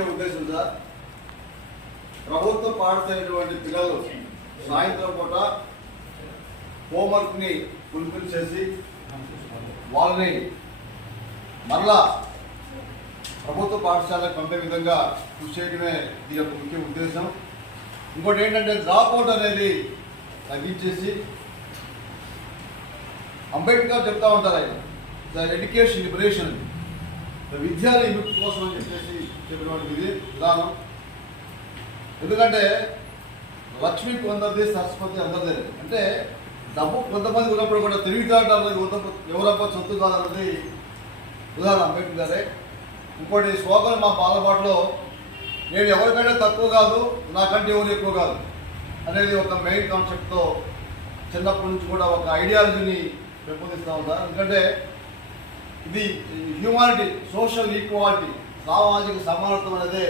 ముఖ్య ఉద్దేశం సార్, ప్రభుత్వ పాఠశాలటువంటి పిల్లలు సాయంత్రం పూట హోంవర్క్ని ఫుల్ఫిల్ చేసి వాళ్ళని మరలా ప్రభుత్వ పాఠశాలకు పంపే విధంగా కృషి చేయడమే దీని యొక్క ముఖ్య ఉద్దేశం. ఇంకోటి ఏంటంటే డ్రాప్ అవుట్ అనేది తగ్గించేసి, అంబేద్కర్ చెప్తా ఉంటారు ఆయన ద ఎడ్యుకేషన్ లిబరేషన్, విద్యా విముక్తి కోసం అని చెప్పేసి చెప్పినటువంటి విధానం. ఎందుకంటే లక్ష్మి కొందరిది, సరస్వతి అందరిది. అంటే డబ్బు కొంతమంది ఉన్నప్పుడు కూడా తెలివితేటలు ఎవరబ్బా సొత్తు కాదన్నది ఉదాహరణ అంబేద్కర్ గారే. ఇంకోటి స్లోగన్ మా బాలపాటలో, నేను ఎవరికంటే తక్కువ కాదు, నాకంటే ఎవరు ఎక్కువ కాదు అనేది ఒక మెయిన్ కాన్సెప్ట్తో చిన్నప్పటి నుంచి కూడా ఒక ఐడియాలజీని పెంపొందిస్తూ ఉంటారు. ఎందుకంటే ఇది హ్యూమానిటీ, సోషల్ ఈక్వాలిటీ, సామాజిక సమానత్వం అనేదే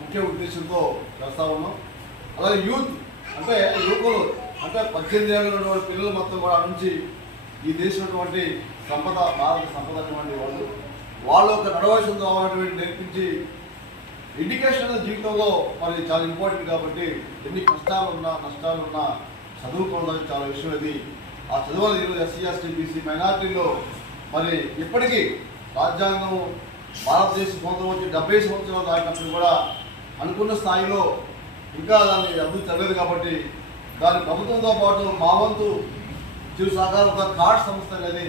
ముఖ్య ఉద్దేశంతో చేస్తూ ఉన్నాం. అలాగే యూత్ అంటే యువకులు, అంటే 18 ఏళ్ళ ఉన్నటువంటి పిల్లలు మొత్తం కూడా నుంచి ఈ దేశమైనటువంటి సంపద, భారత సంపద అటువంటి వాళ్ళు ఒక నడవలసిందో అన్నటువంటి నేర్పించి, ఎడ్యుకేషన్ జీవితంలో మరి చాలా ఇంపార్టెంట్ కాబట్టి ఎన్ని కష్టాలున్నా నష్టాలున్నా చదువుకోవడానికి చాలా విషయం. అది ఆ చదువులు ఈరోజు ఎస్సీ ఎస్టీ బీసీ మైనార్టీలో మరి ఇప్పటికీ రాజ్యాంగం భారతదేశం సొంతం వచ్చి 70 సంవత్సరాలు దాటినప్పుడు కూడా అనుకున్న స్థాయిలో ఇంకా దాన్ని అభివృద్ధి జరగలేదు. కాబట్టి దాని ప్రభుత్వంతో పాటు మా వంతు చిరు సహకారంతో కార్డ్ సంస్థ అనేది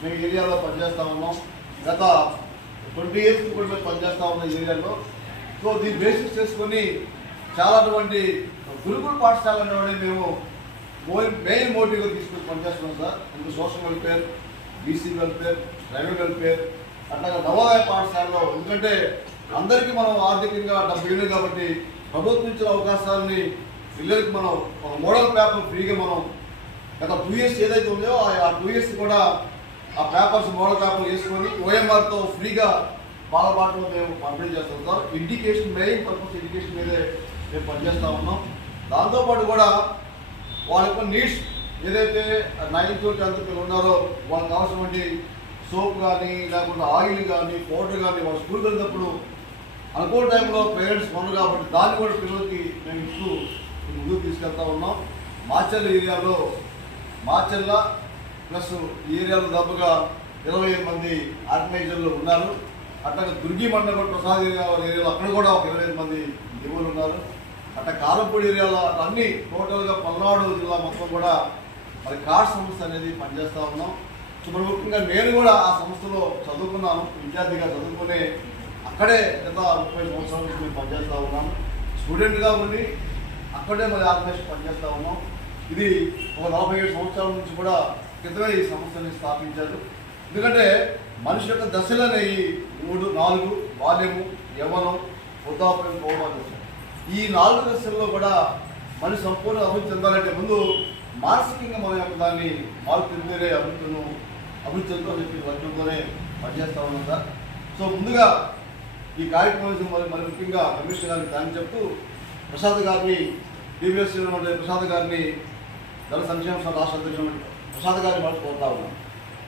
మేము ఏరియాలో పనిచేస్తూ ఉన్నాం. గత 20 years కూడా మేము పనిచేస్తూ ఉన్నాం ఈ ఏరియాలో. సో దీన్ని బేసిస్ చేసుకొని చాలా అటువంటి గురుకుల పాఠశాల అనేవి మేము మెయిన్ మోటివ్గా తీసుకొని పనిచేస్తున్నాం సార్. ఇందుకు social welfare, BC welfare, tribal welfare, అట్లాగే నవోదయ పాఠశాలలో. ఎందుకంటే అందరికీ మనం ఆర్థికంగా డబ్బు ఇవ్వలేదు కాబట్టి ప్రభుత్వం ఇచ్చిన అవకాశాలని పిల్లలకి మనం ఒక మోడల్ పేపర్ ఫ్రీగా మనం గత 2 years ఏదైతే ఉందో ఆ 2 years కూడా ఆ పేపర్స్ మోడల్ పేపర్ వేసుకొని ఓఎంఆర్తో ఫ్రీగా బాలపాటలో మేము పంపిణీ చేస్తాం sir. Education main purpose education మీదే మేము పనిచేస్తూ ఉన్నాం. దాంతోపాటు కూడా వాళ్ళ యొక్క నీడ్స్ ఏదైతే 9th to 10th పిల్లలు ఉన్నారో వాళ్ళకి కావాల్సినటువంటి సోప్ కానీ లేకుంటే ఆయిల్ కానీ పౌడర్ కానీ వాళ్ళు స్కూల్కి వెళ్ళినప్పుడు అనుకోని టైంలో పేరెంట్స్ కొనరు కాబట్టి దాన్ని కూడా పిల్లలకి మేము ఇస్తూ ముందుకు తీసుకెళ్తా ఉన్నాం. మాచర్ల ఏరియాలో ప్లస్ ఈ ఏరియాలో దాదాపుగా 25 మంది ఆర్గనైజర్లు ఉన్నారు. అట్లాగే దుర్గి మండలం ప్రసాద్ ఏరియాలో అక్కడ కూడా ఒక 25 మంది దిగువలు ఉన్నారు. అట్లా కారంపూడి ఏరియాలో అన్ని టోటల్గా పల్నాడు జిల్లా మొత్తం కూడా మరి కార్డ్ సంస్థ అనేది పనిచేస్తూ ఉన్నాం. సో మరి ముఖ్యంగా నేను కూడా ఆ సంస్థలో చదువుకున్నాను, విద్యార్థిగా చదువుకునే అక్కడే గత 30 సంవత్సరాల నుంచి మేము పనిచేస్తూ ఉన్నాను. స్టూడెంట్గా ఉండి అక్కడే మరి ఆర్గనైజేషన్ పనిచేస్తూ ఉన్నాం. ఇది ఒక 47 సంవత్సరాల నుంచి కూడా క్రితమే ఈ సంస్థని స్థాపించారు. ఎందుకంటే మనిషి యొక్క దశలు అనేవి 3, 4 బాల్యము, యవ్వనం, వృద్ధాప్యం, పౌర్ణాలు. ఈ 4 దశల్లో కూడా మనిషి సంపూర్ణ అభివృద్ధి చెందాలంటే ముందు మానసికంగా మన యొక్క దాన్ని మార్పురే అభివృద్ధి చెందుతో చెప్పి లక్ష్యంతోనే పనిచేస్తూ ఉన్నాం సార్. సో ముందుగా ఈ కార్యక్రమం మరి ముఖ్యంగా కమిషనర్ గారికి థ్యాంక్స్ చెప్తూ ప్రసాద్ గారిని, టీవీఎస్ ప్రసాద్ గారిని, జన సంక్షేమ రాష్ట్ర అధ్యక్షుడు ప్రసాద్ గారిని కోరుతా ఉన్నాం.